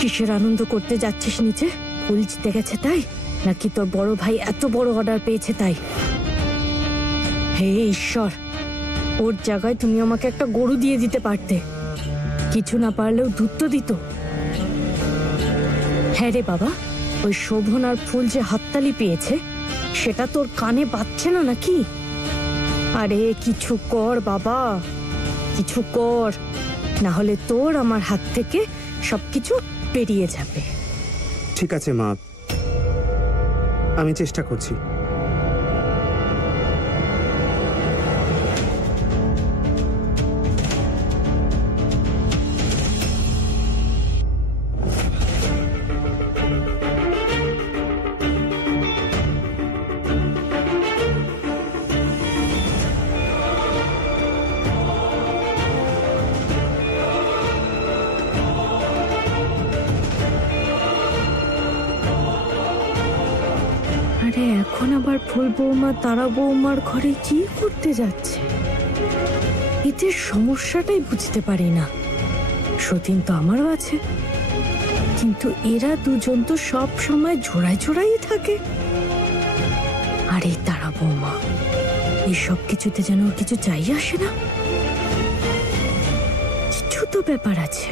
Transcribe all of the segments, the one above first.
কিসের আনন্দ করতে যাচ্ছিস নিচে? ফুল জিতে গেছে তাই, নাকি তোর বড় ভাই এত বড় অর্ডার পেয়েছে তাই? হে ঈশ্বর, ওর জায়গায় তুমি আমাকে একটা গরু দিয়ে দিতে পারতে। কিছু না পারলেও দুধ তো দিত। হ্যাঁ রে বাবা, ওই শোভন আর ফুল যে হাততালি পেয়েছে সেটা তোর কানে বাজছে না নাকি? আরে কিছু কর বাবা, কিছু কর, না হলে তোর আমার হাত থেকে সবকিছু বেরিয়ে যাবে। ঠিক আছে মা, আমি চেষ্টা করছি। আরে এখন আবার ফুল বৌমা তারা বৌমার ঘরে কি করতে যাচ্ছে? এদের সমস্যাটাই বুঝতে পারি না। সতীন তো আমারও আছে, কিন্তু এরা দুজন তো সব সময় জোড়ায় জোড়াই থাকে। আর এই তারা বৌমা এই সব কিছুতে যেন ওর কিছু চাই আসে না। কিছু তো ব্যাপার আছে।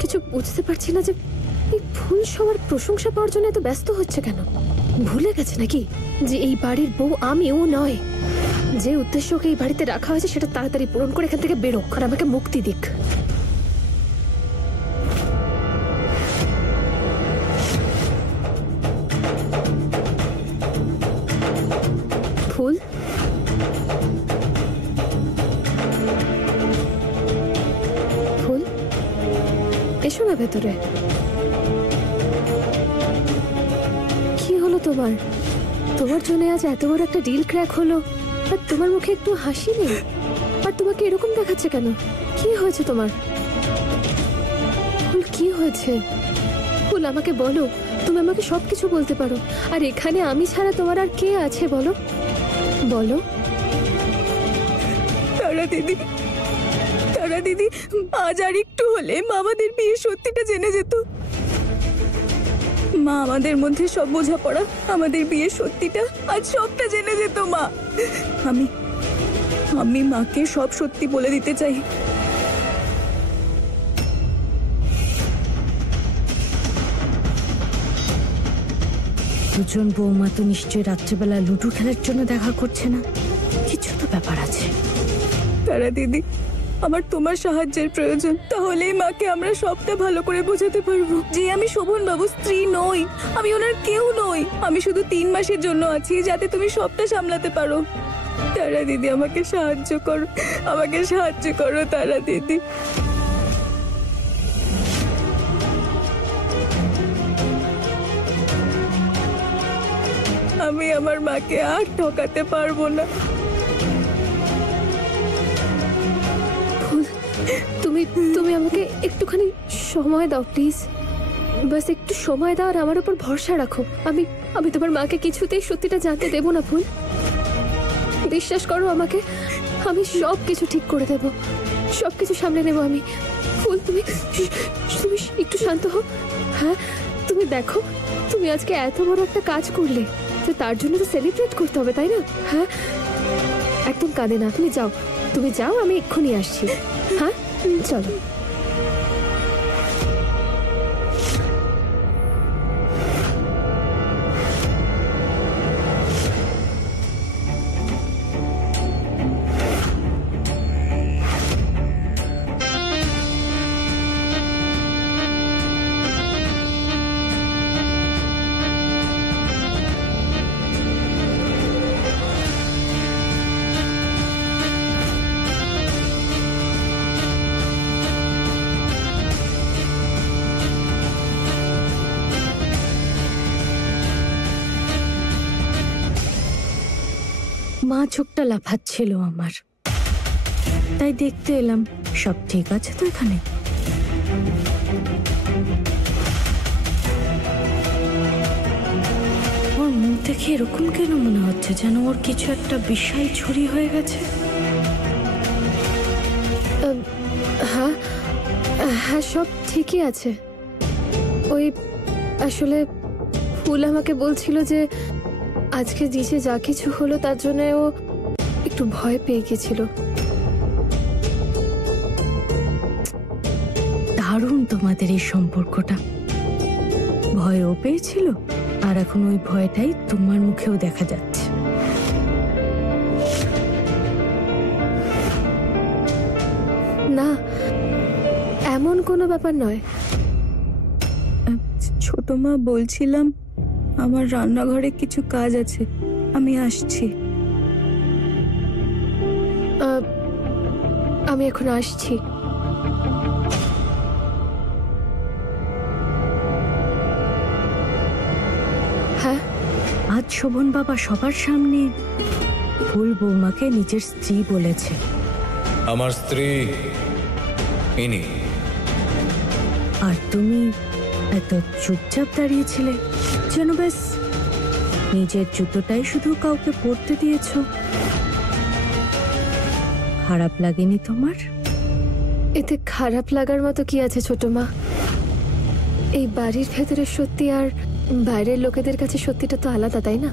কিছু বুঝতে পারছি না যে এই ফুল সবার প্রশংসা পাওয়ার জন্য এত ব্যস্ত হচ্ছে কেন? ভুলে গেছে নাকি যে এই বাড়ির বউ আমি, ও নয়? যে উদ্দেশ্য ওকে এই বাড়িতে রাখা হয়েছে সেটা তাড়াতাড়ি পূরণ করে এখান থেকে বেরোক আর আমাকে মুক্তি দিক। ফুল, ফুল এসো না ভেতরে। কি হলো তোমার? তোমার জন্য আজ এত বড় একটা ডিল ক্র্যাক হলো আর তোমার মুখে একটু হাসি নেই। আর তোমাকে এরকম দেখাচ্ছে কেন? কি হয়েছে তোমার? ফুল কি হয়েছে? ফুল আমাকে বলো, তুমি আমাকে সবকিছু বলতে পারো। আর এখানে আমি ছাড়া তোমার আর কে আছে বলো? বলো। তারা দিদি, তারা দিদি, আজ আর একটু হলে মা আমাদের বিয়ে সত্যিটা জেনে যেত। মা আমাদের মধ্যে সব বোঝাপড়া, আমাদের বিয়ে সত্যিটা আজ সবটা জেনে যেত। মা, আমি মাকে সব সত্যি বলে দিতে চাই। দুজন বৌমা তো নিশ্চয়ই রাত্রেবেলা লুডো খেলার জন্য দেখা করছে না। কিছু তো ব্যাপার আছে। তারা দিদি, আমার তোমার সাহায্যের প্রয়োজন, তাহলেই মাকে আমরা সবটা ভালো করে বোঝাতে পারবো যে আমি শোভন বাবুর স্ত্রী নই, আমি ওনার কেউ নই। আমি শুধু 3 মাসের জন্য আছি যাতে তুমি সবটা সামলাতে পারো। তারা দিদি, আমাকে সাহায্য করো, আমাকে সাহায্য করো তারা দিদি। আমি আমার মাকে আর ঠকাতে পারবো না। তুমি তুমি আমাকে একটুখানি সময় দাও প্লিজ। বাস একটু সময় দাও আর আমার উপর ভরসা রাখো। আমি তোমার মাকে কিছুতেই সত্যিটা জানতে দেবো না ফুল। বিশ্বাস করো আমাকে, আমি সব কিছু ঠিক করে দেব, সব কিছু সামলে নেব আমি। ফুল তুমি তুমি একটু শান্ত হও। হ্যাঁ, তুমি দেখো, তুমি আজকে এত বড় একটা কাজ করলে, তো তার জন্য তো সেলিব্রেট করতে হবে তাই না? হ্যাঁ, একদম কাঁদে না, তুমি যাও, তুমি যাও, আমি এক্ষুনি আসছি। হ্যাঁ চলো। মা চোখটা লাফাচ্ছিল আমার, তাই দেখতে এলাম সব ঠিক আছে তো এখানে। ওর মুখ দেখে এরকম কেন মনে হচ্ছে যেন ওর কিছু একটা বিষয় চুরি হয়ে গেছে? হ্যাঁ হ্যাঁ, সব ঠিকই আছে। ওই আসলে ফুল আমাকে বলছিল যে আজকে দিশে যা কিছু হলো তার জন্য ও একটু ভয় পেয়ে গেছিল। দারুণ তোমাদের এই সম্পর্কটা। ভয়ও পেয়েছিল আর এখন ওই ভয়টাই তোমার মুখেও দেখা যাচ্ছে। না, এমন কোনো ব্যাপার নয়। ছোট মা, বলছিলাম আমার রান্নাঘরে কিছু কাজ আছে, আমি আসছি। আমি এখন আসছি। হ্যাঁ, আজ শোভন বাবা সবার সামনে ফুল বৌমাকে নিজের স্ত্রী বলেছে। আমার স্ত্রী ইনি। আর তুমি এত চুপচাপ দাঁড়িয়েছিলে, যেন ব্যাস নিজের জুতোটাই শুধু কাউকে পরতে দিয়েছ। খারাপ লাগেনি তোমার? এতে খারাপ লাগার মতো কি আছে ছোট মা? এই বাড়ির ভেতরের সত্যি আর বাইরের লোকেদের কাছে সত্যিটা তো আলাদা, তাই না?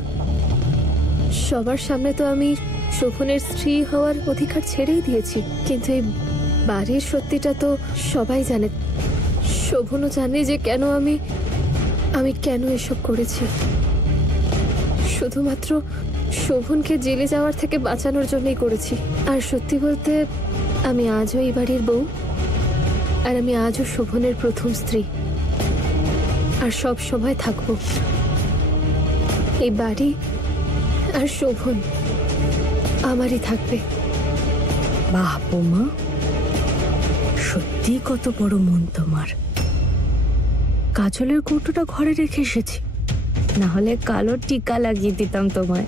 সবার সামনে তো আমি শোভনের স্ত্রী হওয়ার অধিকার ছেড়েই দিয়েছি, কিন্তু এই বাড়ির সত্যিটা তো সবাই জানে। শোভনও জানে যে কেন আমি কেন এসব করেছি। শুধুমাত্র শোভনকে জেলে যাওয়ার থেকে বাঁচানোর জন্যই করেছি। আর সত্যি বলতে আমি আজও এই বাড়ির বউ, আর আমি আজও শোভনের প্রথম স্ত্রী, আর সব সময় থাকবো। এই বাড়ি আর শোভন আমারই থাকবে। বাহ বৌমা, সত্যি কত বড় মন তোমার। কাজলের কৌটোটা ঘরে রেখে এসেছি, না হলে কালো টিকা লাগিয়ে দিতাম তোমায়।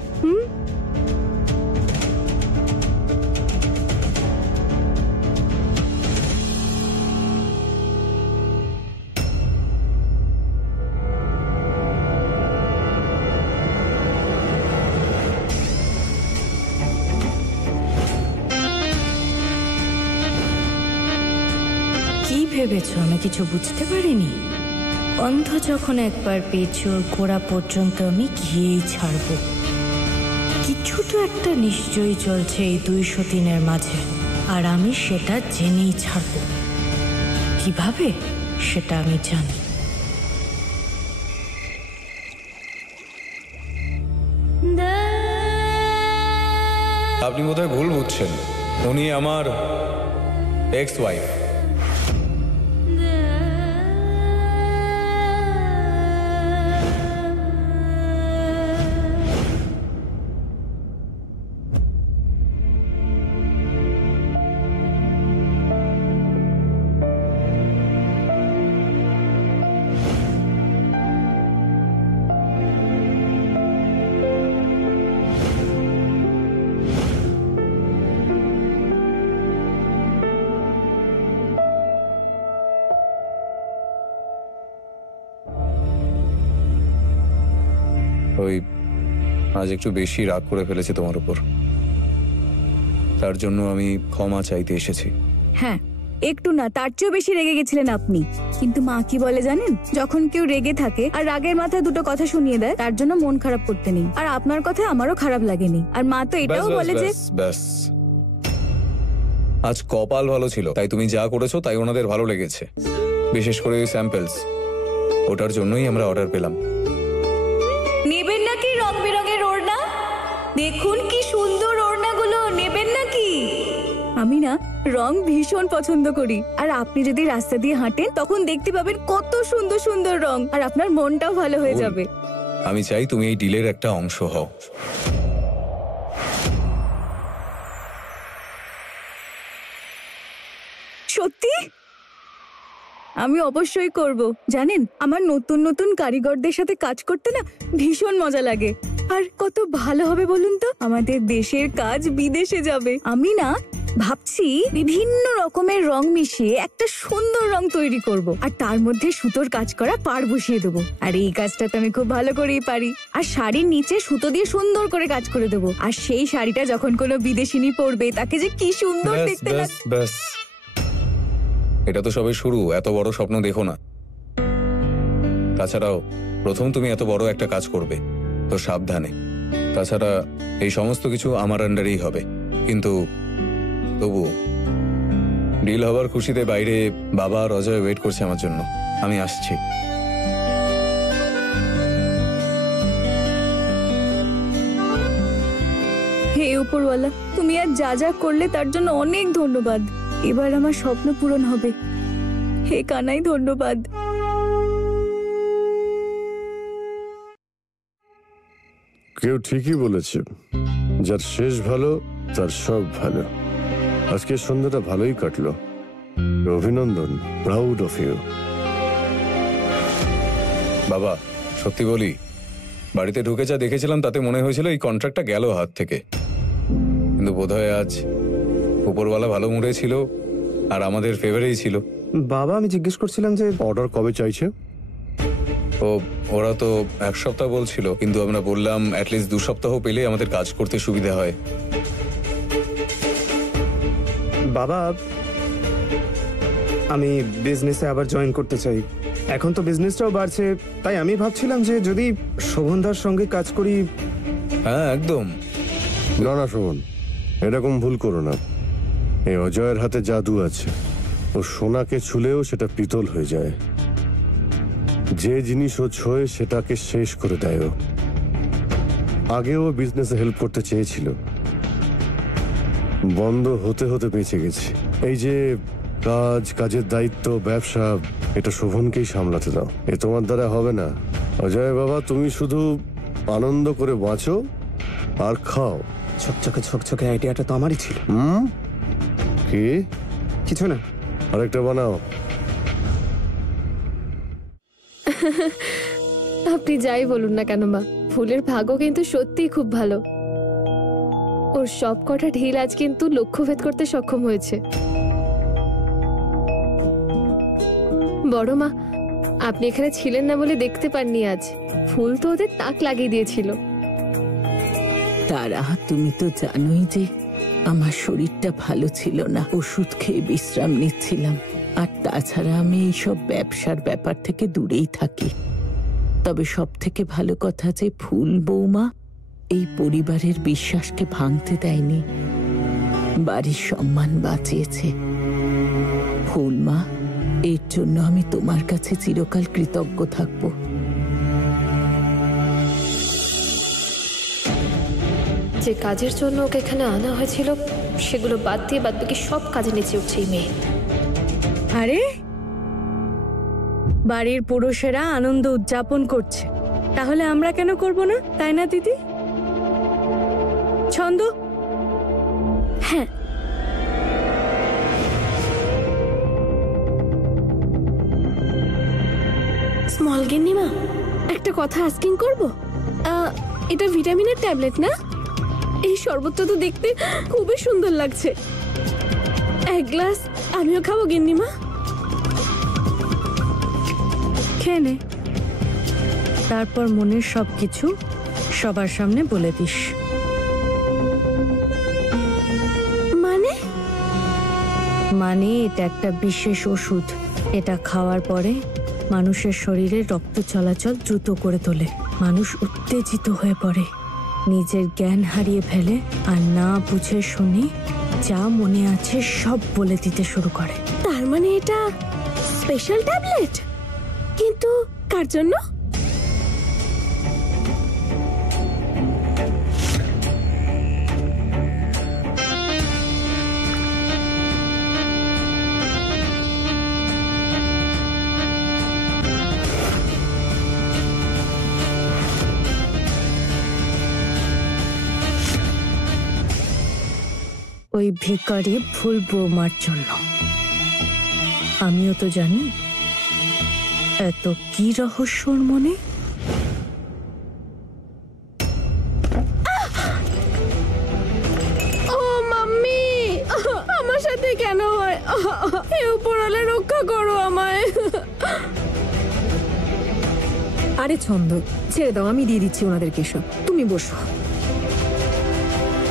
কি ভেবেছো আমি কিছু বুঝতে পারিনি? অন্ধ যখন একবার পেয়েছি, ওর গোড়া পর্যন্ত আমি গিয়েই ছাড়বো। কিছু তো একটা নিশ্চয়ই চলছে এই 200 দিনের মাঝে, আর আমি সেটা জেনেই ছাড়বো। কিভাবে সেটা আমি জানি। আপনি বোধহয় ভুল বুঝছেন, উনি আমার এক্স ওয়াইফ। ওই আজ একটু বেশি রাগ করে ফেলেছি তোমার উপর, তার জন্য আমি ক্ষমা চাইতে এসেছি। হ্যাঁ, একটু না, তার চেয়েও বেশি রেগে গেছিলেন আপনি। কিন্তু মা কি বলে জানেন? যখন কেউ রেগে থাকে আর রাগের মাথায় দুটো কথা শুনিয়ে দেয়, তার জন্য মন খারাপ করতে নেই। আর আপনার কথা আমারও খারাপ লাগেনি। আর মা তো এটাও বলে যে ব্যাস, আজ কপাল ভালো ছিল, তাই তুমি যা করেছো তাই ওনাদের ভালো লেগেছে। বিশেষ করে ওই স্যাম্পলস, ওটার জন্যই আমরা অর্ডার পেলাম। নেবেন নাকি রং বেরঙের ওড়না? দেখুন কি সুন্দর ওড়নাগুলো, নেবেন নাকি? আমি না রং ভীষণ পছন্দ করি, আর আপনি যদি রাস্তা দিয়ে হাঁটেন তখন দেখতে পাবেন কত সুন্দর সুন্দর রং, আর আপনার মনটাও ভালো হয়ে যাবে। আমি চাই তুমি এই ডিলের একটা অংশ হও। সত্যি? আমি অবশ্যই করব। জানেন, আমার নতুন নতুন কারিগরদের সাথে কাজ করতে না ভীষণ মজা লাগে। আর কত ভালো হবে বলুন তো, আমাদের দেশের কাজ বিদেশে যাবে। আমি না ভাবছি বিভিন্ন রকমের রং মিশিয়ে একটা সুন্দর রং তৈরি করব, আর তার মধ্যে সুতোর কাজ করা পাড় বসিয়ে দেবো। আর এই কাজটা তো আমি খুব ভালো করেই পারি। আর শাড়ির নিচে সুতো দিয়ে সুন্দর করে কাজ করে দেবো। আর সেই শাড়িটা যখন কোনো বিদেশিনী পরবে, তাকে যে কি সুন্দর দেখতে লাগবে। এটা তো সবে শুরু, এত বড় স্বপ্ন দেখো না। তাছাড়াও প্রথম তুমি এত বড় একটা কাজ করবে, তো সাবধানে। তাছাড়া এই সমস্ত কিছু আমার আন্ডারেই হবে, কিন্তু তবু ডিল হবার খুশিতে বাইরে বাবা আর অজয় ওয়েট করছে আমার জন্য। আমি আসছি। হে উপরওয়ালা, তুমি আর যা যা করলে তার জন্য অনেক ধন্যবাদ। এবার আমার স্বপ্ন পূরণ হবে। হে কানাই, ধন্যবাদ। কেউ ঠিকই বলেছে, যার শেষ ভালো তার সব ভালো। আজকে সন্ধ্যাটা ভালোই কাটলো। অভিনন্দন, প্রাউড অফ ইউ। বাবা সত্যি বলি, বাড়িতে ঢুকে যা দেখেছিলাম তাতে মনে হয়েছিল এই কন্ট্রাক্টটা গেল হাত থেকে, কিন্তু বোধহয় আজ উপরওয়ালা ভালো মুডে ছিল আর আমাদের ফেভারেই ছিল। বাবা, আমি জিজ্ঞেস করছিলাম যে অর্ডার কবে চাইছে? ওরা তো 1 সপ্তাহ বলছিল, কিন্তু আমরা বললাম অ্যাটলিস্ট 2 সপ্তাহ পেলে আমাদের কাজ করতে সুবিধা হয়। বাবা, আমি বিজনেসে আবার জয়েন করতে চাই। এখন তো বিজনেসটাও বাড়ছে, তাই আমি ভাবছিলাম যে যদি শোভনদার সঙ্গে কাজ করি। হ্যাঁ একদম। না না শোভন, এরকম ভুল করো না। এই অজয়ের হাতে জাদু আছে, ও সোনাকে ছুলেও সেটা পিতল হয়ে যায়। যে জিনিস ও ছোঁয় সেটাকে শেষ করে দেয় ও। আগেও বিজনেসে হেল্প করতে চেয়েছিল, বন্ধ হতে হতে বেঁচে গেছে। এই যে কাজের দায়িত্ব, ব্যবসা, এটা শোভনকেই সামলাতে দাও। এ তোমার দ্বারা হবে না। অজয় বাবা, তুমি শুধু আনন্দ করে বাঁচো আর খাও। ঝকঝকে ঝকঝকে আইডিয়াটা তো আমারই ছিল। কি? কিছু না। আরেকটা বানাও। আপনি যাই বলুন না কেন মা, ফুলের ভাগ্য কিন্তু সত্যিই খুব ভালো। ওর সব কটা ঢিল আজ কিন্তু লক্ষ্যভেদ করতে সক্ষম হয়েছে। বড় মা, আপনি এখানে ছিলেন না বলে দেখতে পাননি আজ। ফুল তো ওদের তাক লাগিয়ে দিয়েছিল। তারা, তুমি তো জানোই যে আমার শরীরটা ভালো ছিল না, ওষুধ খেয়ে বিশ্রাম নিচ্ছিলাম। আর তাছাড়া আমি এইসব ব্যবসার ব্যাপার থেকে দূরেই থাকি। তবে সব থেকে ভালো কথা যে ফুল বৌমা এই পরিবারের বিশ্বাসকে ভাঙতে দেয়নি, বাড়ির সম্মান বাঁচিয়েছে। ফুল মা, এর জন্য আমি তোমার কাছে চিরকাল কৃতজ্ঞ থাকবো। যে কাজের জন্য ওকে এখানে আনা হয়েছিল সেগুলো বাদ দিয়ে বাদবাকি সব কাজে নেচে উঠছে এই মেয়ে। আরে, বাড়ির পুরুষেরা আনন্দ উদযাপন করছে, তাহলে আমরা কেন করব না, তাই না দিদি? ছন্দ? হ্যাঁ। স্মল গিন্নিমা, একটা কথা আস্কিং করব। এটা ভিটামিনের ট্যাবলেট না? এই শরবতটা তো দেখতে খুবই সুন্দর লাগছে। 1 গ্লাস আমিও খাবো গিন্নিমা। খেয়ে নে, তারপর মনের সবকিছু সবার সামনে বলে দিস। মানে এটা একটা বিশেষ ওষুধ। এটা খাওয়ার পরে মানুষের শরীরে রক্ত চলাচল দ্রুত করে তোলে। মানুষ উত্তেজিত হয়ে পড়ে, নিজের জ্ঞান হারিয়ে ফেলে, আর না বুঝে শুনে যা মনে আছে সব বলে দিতে শুরু করে। তার মানে এটা স্পেশাল ট্যাবলেট? কিন্তু কার জন্য? ওই ভিখারি ফুল বৌমার জন্য। আমিও তো জানি এত কি রহস্যর মনে। ও মাম্মি, আমার সাথে কেন হয়? হে উপরওয়ালা, রক্ষা করো আমায়। আরে ছন্দ, ছেড়ে দাও, আমি দিয়ে দিচ্ছি ওনাদেরকে সব। তুমি বসো।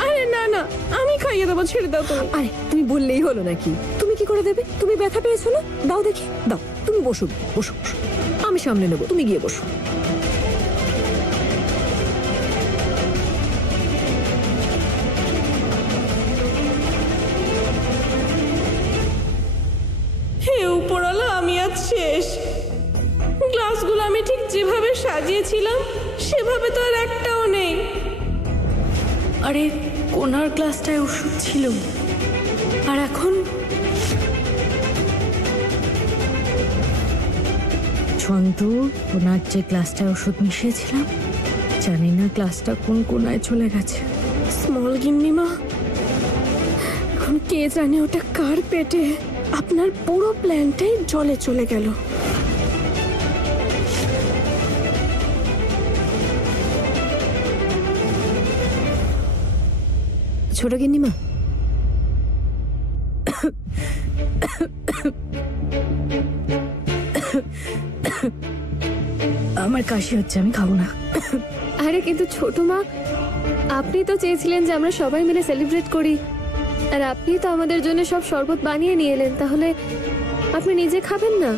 আরে না না, আমি খাইয়ে দেবো, ছেড়ে দাও তুমি। আরে তুমি বললেই হলো নাকি? তুমি কি করে দেবে? তুমি ব্যথা পেয়েছো না? দাও দেখি, দাও। তুমি বসো, বসো বসো, আমি সামলে নেবো, তুমি গিয়ে বসো। হে উপরওয়ালা, আমি আজ শেষ। গ্লাসগুলো আমি ঠিক যেভাবে সাজিয়েছিলাম সেভাবে তো আর একটাও নেই। আরে কোনার গ্লাসটায় ওষুধ ছিল, আর এখন ছন্দু ওনার যে গ্লাসটায় ওষুধ মিশিয়েছিলাম, জানি না গ্লাসটা কোন কোনায় চলে গেছে। স্মল গিন্নিমা, এখন কে জানে ওটা কার পেটে। আপনার পুরো প্ল্যানটাই জলে চলে গেল। ছোট গিন্নিমা, আমার কাশি হচ্ছে, আমি খাবো না। আরে কিন্তু ছোট মা, আপনি তো চেয়েছিলেন যে আমরা সবাই মিলে সেলিব্রেট করি, আর আপনি তো আমাদের জন্য সব শরবত বানিয়ে নিয়ে এলেন, তাহলে আপনি নিজে খাবেন না?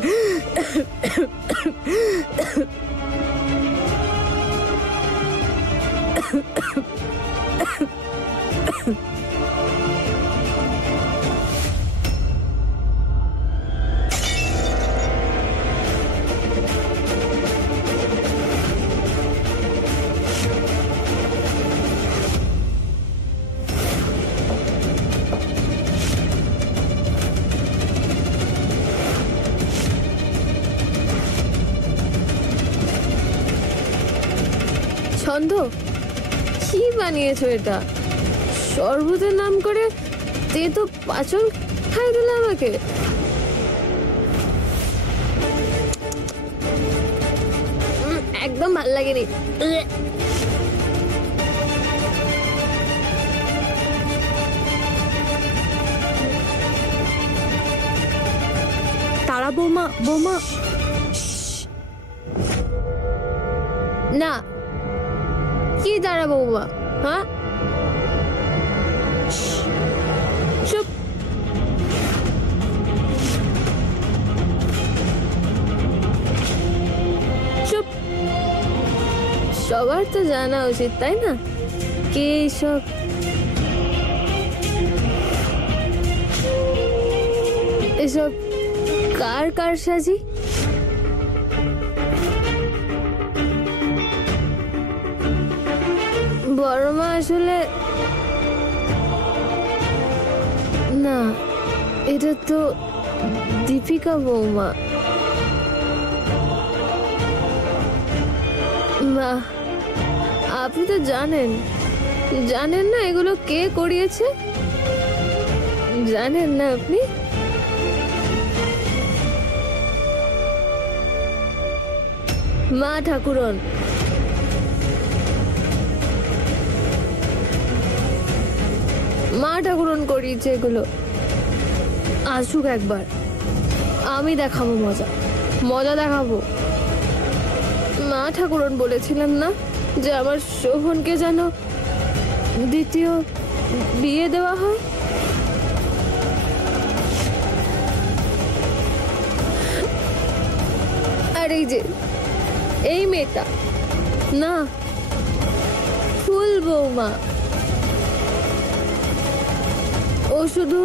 ছন্দ, কি বানিয়েছো এটা? শরবতের নাম করে তে তো পাচন খাই দিলে আমাকে। একদম ভাল লাগেনি। তারা বৌমা, বৌমা না, কি দাঁড়া বৌমা? হ্যাঁ, চুপ। চুপ। সবার তো জানা উচিত, তাই না, কে সব এসব কার কার সাজি? বড় মা আসলে না, এটা তো দীপিকা বৌমা। মা, আপনি তো জানেন না এগুলো কে করিয়েছে? জানেন না আপনি? মা ঠাকুরন। মা ঠাকুরন করিয়েছে এগুলো। আসুক একবার, আমি দেখাবো মজা, মজা দেখাবো। মা ঠাকুরন বলেছিলেন না যে আমার শোভনকে যেন দ্বিতীয় বিয়ে দেওয়া হয়? আর এই যে এই মেয়েটা না, ফুল বৌমা, ও শুধু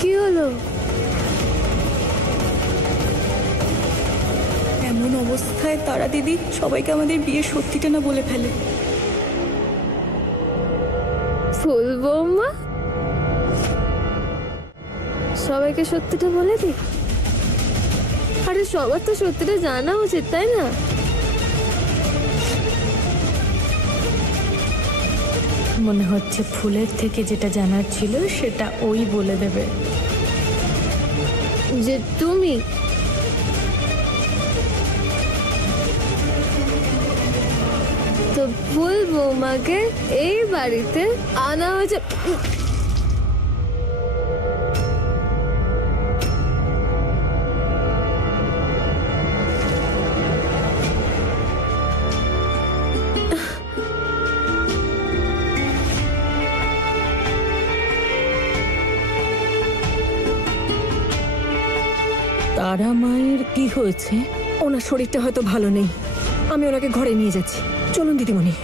কি হলো? এমন অবস্থায় তারা দিদি সবাইকে আমাদের বিয়ের সত্যিটা না বলে ফেলে। ফুল বৌমা সবাইকে সত্যিটা বলে দি। আরে সবার তো সত্যিটা জানা উচিত, তাই না? মনে হচ্ছে ফুলের থেকে যেটা জানার ছিল সেটা ওই বলে দেবে। যে তুমি তো ফুল বৌমাকে এই বাড়িতে আনা হয়েছে। তারা মায়ের কি হয়েছে? ওনার শরীরটা হয়তো ভালো নেই, আমি ওনাকে ঘরে নিয়ে যাচ্ছি। চলুন দিদিমণি।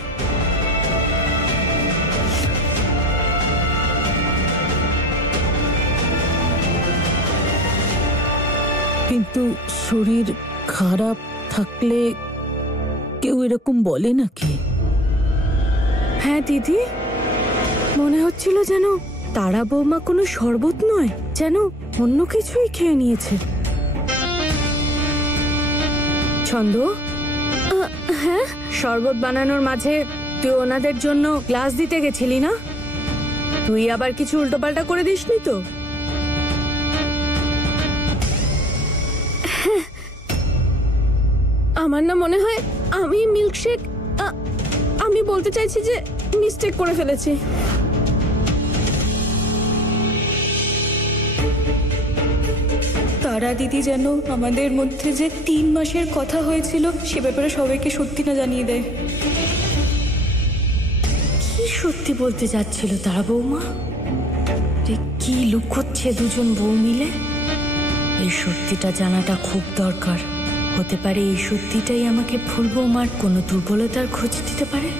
কিন্তু শরীর খারাপ থাকলে কেউ এরকম বলে নাকি? হ্যাঁ দিদি, মনে হচ্ছিল যেন তারা বৌমা কোনো শরবত নয়, যেন অন্য কিছুই খেয়ে নিয়েছে। ছন্দ, হ্যাঁ, শরবত বানানোর মাঝে তুই ওনাদের জন্য গ্লাস দিতে গেছিলি না? তুই আবার কিছু উল্টোপাল্টা করে দিসনি তো? আমার না মনে হয় আমি মিল্কশেক, আমি বলতে চাইছি যে মিস্টেক করে ফেলেছি। তারা দিদি যেন আমাদের মধ্যে যে 3 মাসের কথা হয়েছিল সে ব্যাপারে সবাইকে সত্যিটা জানিয়ে দেয়। কি সত্যি বলতে যাচ্ছিল তারা বৌমা? কি লুকোচ্ছে দুজন বউ মিলে? এই সত্যিটা জানাটা খুব দরকার। হতে পারে এই সত্যিটাই আমাকে ফুল বৌমার কোনো দুর্বলতার খোঁজ দিতে পারে।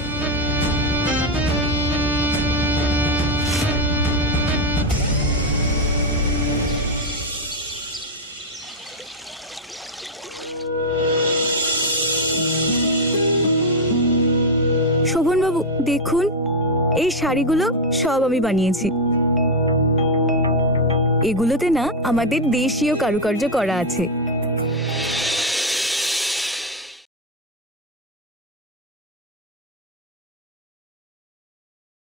শোভন বাবু দেখুন, এই শাড়িগুলো সব আমি বানিয়েছি। এগুলোতে না আমাদের দেশীয় কারুকার্য করা আছে।